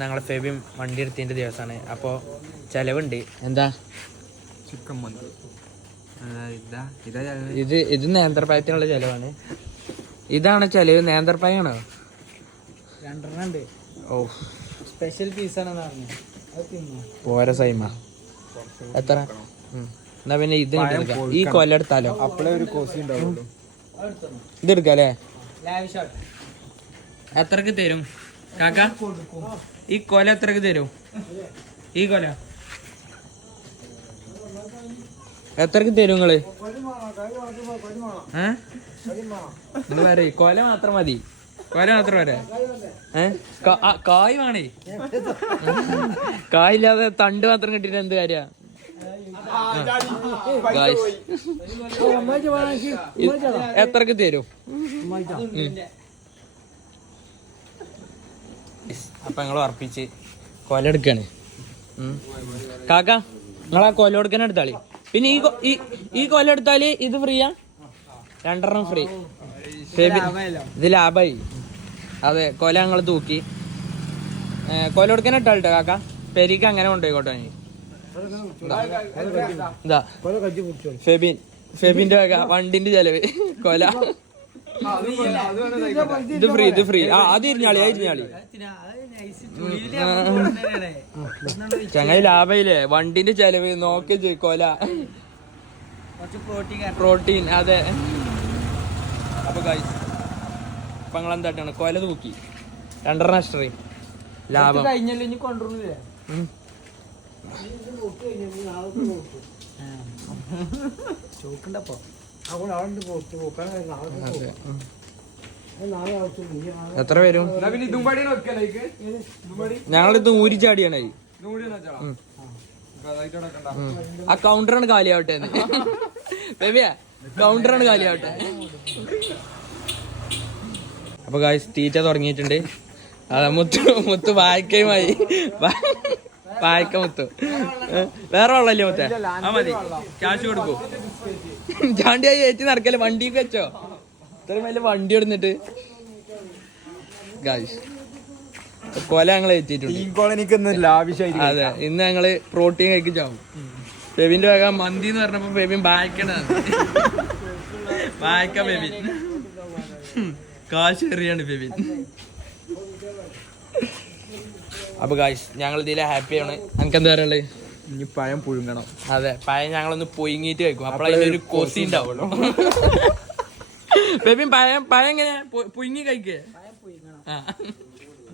ഞങ്ങളെ ഫെബിയും വണ്ടി എടുത്തതിൻ്റെ ദിവസമാണ്. അപ്പോൾ ചിലവുണ്ട്. എന്താ ചിക്കൻ മന്തി. ഇത് നേന്ത്രപ്പായത്തിനുള്ള ചിലവാണ്. ഇതാണ് ചിലവ്. നേന്ത്രപ്പായാണോ? 2 ഉണ്ട്. ഓ സ്പെഷ്യൽ പീസാണെന്ന് പറഞ്ഞു. പോര സൈമ എത്ര? എന്നാ പിന്നെ ഇത് ഈ കൊല എടുത്താലോ? അപ്പളേ ഒരു കോസി ഉണ്ടാവുള്ളൂ. ഇത് എടുക്കാല്ലേ? എത്രക്ക് തരും കാക്ക? ഈ കൊല എത്രക്ക് തരും? ഈ കൊല എത്രക്ക് തരും നിങ്ങള്? നിങ്ങൾ പറയ്. കൊല മാത്രം മതി. കൊല മാത്രം വരെ. കായ് വേണേ. കായില്ലാതെ തണ്ട് മാത്രം കിട്ടിട്ട് എന്ത് കാര്യ? എത്രക്ക് തരും? അപ്പൊ ഞങ്ങൾ ഉറപ്പിച്ച് കൊല എടുക്കാണ്. കാക്ക നിങ്ങളാ കൊല കൊടുക്കാൻ എടുത്താളി. പിന്നെ ഈ കൊല എടുത്താല് ഇത് ഫ്രീയാ? 2 ഫ്രീ. ഇത് ലാഭായി. അതെ കൊല ഞങ്ങൾ തൂക്കി. കൊല കൊടുക്കാൻ ഇട്ടാളിട്ടോ കാക്ക. പെരിക്ക് അങ്ങനെ കൊണ്ടുപോയിക്കോട്ടെ. ഇതാ ഫെബിന്റെ വണ്ടിന്റെ ചെലവ് കൊല. ഇത് ഫ്രീ. അത് ഇരിഞ്ഞാളി. ചങ്ങായി ലാഭയില്ലേ? വണ്ടിന്റെ ചെലവ് നോക്കി കൊല. പ്രോട്ടീൻ. അതെ. അപ്പൊ ഗൈസ് അപ്പൊ ഞങ്ങളെന്താട്ടാണ് കൊല തൂക്കി 2 എക്സ്ട്രീം ലാഭം. കഴിഞ്ഞല്ലോ ഇനി കൊണ്ടുവന്നില്ലേ? ചോക്കണ്ടപ്പോ എത്ര വരും? ഞങ്ങളിത് ഊരിച്ചാടിയാണ്. ആ കൗണ്ടറാണ് കാലിയാവട്ടെ. ബേബിയാ കൗണ്ടറാണ് കാലിയാവട്ടെ. അപ്പൊ ഗായ്സ് തീറ്റ തുടങ്ങിയിട്ടുണ്ട്. അതെ മുത്ത് വായിക്കയുമായി. വായിക്ക മുത്തു. വേറെ വെള്ളല്ലേ മുത്തേ? ആ മതി. ക്യാഷ് കൊടുക്കൂ. ചാണ്ടിയായി ഏറ്റി നടക്കല്ലേ? വണ്ടിക്ക് വെച്ചോ? ഇത്രയും വലിയ വണ്ടി എടുത്തിട്ട് ഗായ്സ് കൊല ഞങ്ങൾ എത്തിയിട്ടുണ്ട്. അതെ ഇന്ന് ഞങ്ങള് പ്രോട്ടീൻ കഴിക്കും. ബേബിന്റെ വക മന്തി എന്ന് പറഞ്ഞപ്പോ ബേബിൻ വായിക്കണതാണ്. വായിക്ക ബേബിൻ കാശ് എറിയാണ് ബേബിൻ. അപ്പൊ ഗായ്സ് ഞങ്ങൾ ഇതിലെ ഹാപ്പിയാണ്. നമുക്ക് എന്താ പറയുള്ളത്? ഇനി പഴം പുഴുങ്ങണം. അതെ പഴം ഞങ്ങളൊന്ന് പൊയിങ്ങിട്ട് വെക്കും. അപ്പോഴതിനൊരു കൊസി ഉണ്ടാവുള്ളൂ. ബേബിൻ പഴം എങ്ങനെയാ പുഴുങ്ങി കഴിക്കേ?